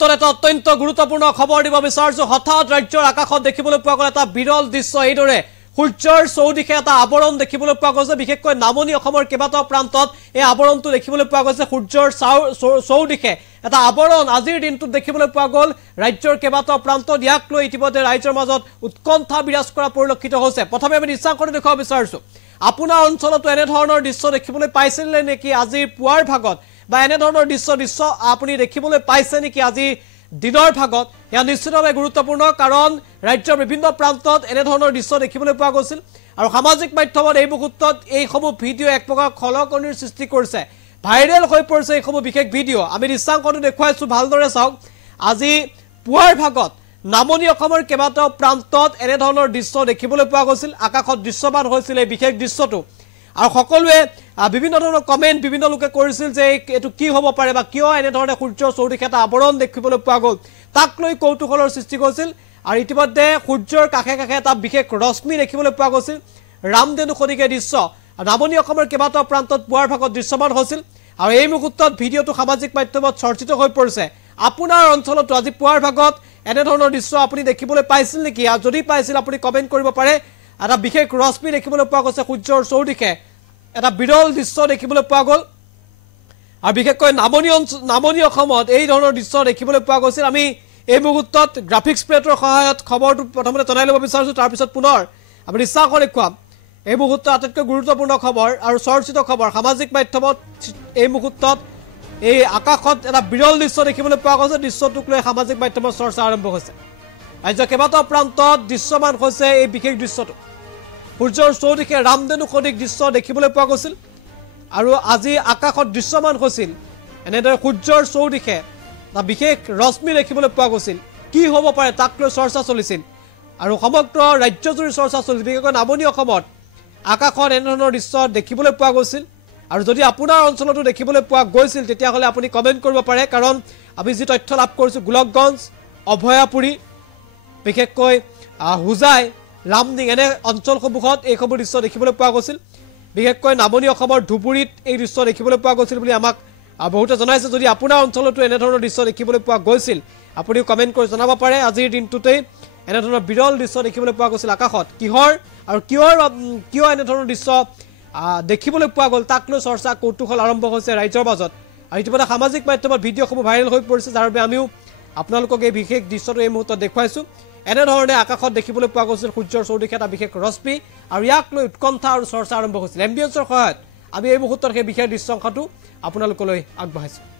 এটা অত্যন্ত গুৰুত্বপূৰ্ণ খবৰ দিব বিচাৰিছো হঠাৎ ৰাজ্যৰ আকাশত দেখিবলৈ পোৱা গ'ল এটা বিৰল দৃশ্য এইদৰে সূৰ্যৰ চৌদিশে এটা আৱৰণ দেখিবলৈ পোৱা গৈছে বিশেষকৈ নামনি অসমৰ কেইবাটাও প্ৰান্তত এই আৱৰণটো দেখিবলৈ পোৱা গৈছে সূৰ্যৰ চৌদিশে এটা আৱৰণ আজিৰ দিনটোত দেখিবলৈ পোৱা গ'ল ৰাজ্যৰ কেইবাটাও প্ৰান্তত ইয়াক লৈ ইতিমধ্যে ৰাজ্যৰ মাজত উৎকণ্ঠা বিৰাজ কৰা পৰিলক্ষিত হৈছে প্ৰথমে আমি দৃশ্যাংকন দেখুৱাব বিচাৰিছো আপোনাৰ অঞ্চলতো এনে ধৰণৰ দৃশ্য দেখিবলৈ পাইছিল নেকি আজি পুৱাৰ ভাগত বা এনে ধৰণৰ দৃশ্য আপুনি দেখিবলৈ পাইছে নেকি আজি দিনৰ ভাগত ইয়া নিশ্চিতভাৱে গুৰুত্বপূৰ্ণ কাৰণ ৰাজ্যৰ বিভিন্ন প্ৰান্তত এনে ধৰণৰ দৃশ্য দেখিবলৈ পোৱা গৈছিল আৰু সামাজিক মাধ্যমত এই মুহূৰ্তত এই সমূহ ভিডিঅ' এক প্ৰকাৰ খলকনিৰ সৃষ্টি কৰিছে ভাইৰেল হৈ পৰিছে এই সমূহ বিশেষ ভিডিঅ' আমি দৃশ্যাংকনটো দেখুৱাইছো ভালদৰে চাওক আজি পুৱাৰ ভাগত নামনি অসমৰ কেইবাটাও প্ৰান্তত এনে ধৰণৰ দৃশ্য দেখিবলৈ পোৱা গৈছিল আকাশত দৃশ্যমান হৈছিল এই বিশেষ দৃশ্যটো আৰু সকলোৱে বিভিন্ন ধৰণৰ কমেন্ট বিভিন্ন লোকে কৰিছিল যে এটো কি হ'ব পাৰে বা কিয় এনে ধৰণে সূৰ্যৰ চৌদিশে এটা আৱৰণ দেখিবলৈ পোৱা গ'ল তাক লৈ কৌতুহলৰ সৃষ্টি হৈছিল আৰু ইতিমধ্যে সূৰ্যৰ কাষে কাষে এটা বিশেষ ৰশ্মি দেখিবলৈ পোৱা গৈছিল ৰামধেনু খনিকে দৃশ্য নামনি অসমৰ কেইবাটাও প্ৰান্তত পুৱাৰ ভাগত দৃশ্যমান হৈছিল আৰু এই মুহূৰ্তত ভিডিঅ'টো সামাজিক মাধ্যমত চৰ্চিত হৈ পৰিছে আপোনাৰ অঞ্চলত আজি পুৱাৰ ভাগত এনে ধৰণৰ দৃশ্য আপুনি দেখিবলৈ পাইছিল নেকি যদি পাইছিল আপুনি কমেন্ট কৰিব পাৰে এটা বিশেষ ৰশ্মি দেখিবলৈ পোৱা গৈছে সূৰ্যৰ চৌদিশে এটা বিৰল দৃশ্য দেখিবলৈ পোৱা গ'ল আৰু বিশেষকৈ নামনি অসমত এই ধৰণৰ দৃশ্য দেখিবলৈ পোৱা গৈছিল আমি এই মুহূৰ্তত গ্ৰাফিক্স প্লেটৰ সহায়ত খবৰটো প্ৰথমতে জনাই ল'ব বিচাৰিছো তাৰ পিছত পুনৰ আমি দৃশ্যাংকন দেখুৱাম এই মুহূৰ্তত আটাইতকৈ গুৰুত্বপূৰ্ণ খবৰ আৰু চৰ্চিত খবৰ সামাজিক মাধ্যমত এই মুহূৰ্তত এই আকাশত এটা বিৰল দৃশ্য দেখিবলৈ পোৱা গৈছে দৃশ্যটোক লৈ সামাজিক মাধ্যমত চৰ্চা আৰম্ভ হৈছে ৰাজ্যৰ কেইবাটাও প্ৰান্তত দৃশ্যমান হৈছে এই বিশেষ দৃশ্যটো সূৰ্যৰ চৌদিশে ৰামধেনু খনিক দৃশ্য দেখিবলৈ পোৱা গৈছিল আৰু আজি আকাশত দৃশ্যমান হৈছিল এনেদৰে সূৰ্যৰ চৌদিশে এটা বিশেষ ৰশ্মি দেখিবলৈ পোৱা গৈছিল কি হ'ব পাৰে তাক লৈ চৰ্চা চলিছিল আৰু সমগ্ৰ ৰাজ্যজুৰি চৰ্চা চলিছিল বিশেষকৈ নামনি অসমত আকাশত এনে ধৰণৰ দৃশ্য দেখিবলৈ পোৱা গৈছিল আৰু যদি আপোনাৰ অঞ্চলতো দেখিবলৈ পোৱা গৈছিল তেতিয়াহ'লে আপুনি কমেন্ট কৰিব পাৰে কাৰণ আমি যি তথ্য লাভ কৰিছো গোলকগঞ্জ অভয়াপুৰী বিশেষকৈ হুজাই লামডিং এনে অঞ্চলসমূহত এই সমূহ দৃশ্য দেখিবলৈ পোৱা গৈছিল বিশেষকৈ নামনি অসমৰ ধুবুৰীত এই দৃশ্য দেখিবলৈ পোৱা গৈছিল বুলি আমাক বহুতে জনাইছে যদি আপোনাৰ অঞ্চলতো এনে ধৰণৰ দৃশ্য দেখিবলৈ পোৱা গৈছিল আপুনি কমেন্ট কৰি জনাব পাৰে আজিৰ দিনটোতেই এনে ধৰণৰ বিৰল দৃশ্য দেখিবলৈ পোৱা গৈছিল আকাশত কিহৰ আৰু কিয় এনে ধৰণৰ দৃশ্য দেখিবলৈ পোৱা গ'ল তাক লৈ চৰ্চা কৌতুহল আৰম্ভ হৈছে ৰাজ্যৰ মাজত আৰু ইতিমধ্যে সামাজিক মাধ্যমত ভিডিঅ'সমূহ ভাইৰেল হৈ পৰিছে যাৰ বাবে আমিও আপোনালোকক এই বিশেষ দৃশ্যটো এই মুহূৰ্তত দেখুৱাইছো এনেধৰণে আকাশত দেখিবলৈ পোৱা গৈছিল সূৰ্যৰ চৌদিশে এটা বিশেষ ৰশ্মি আৰু ইয়াক লৈ উৎকণ্ঠা আৰু চৰ্চা আৰম্ভ হৈছিল এম্বিয়েন্সৰ সহায়ত আমি এই মুহূৰ্তত সেই বিশেষ দৃশ্যাংশটো আপোনালোকলৈ আগবঢ়াইছো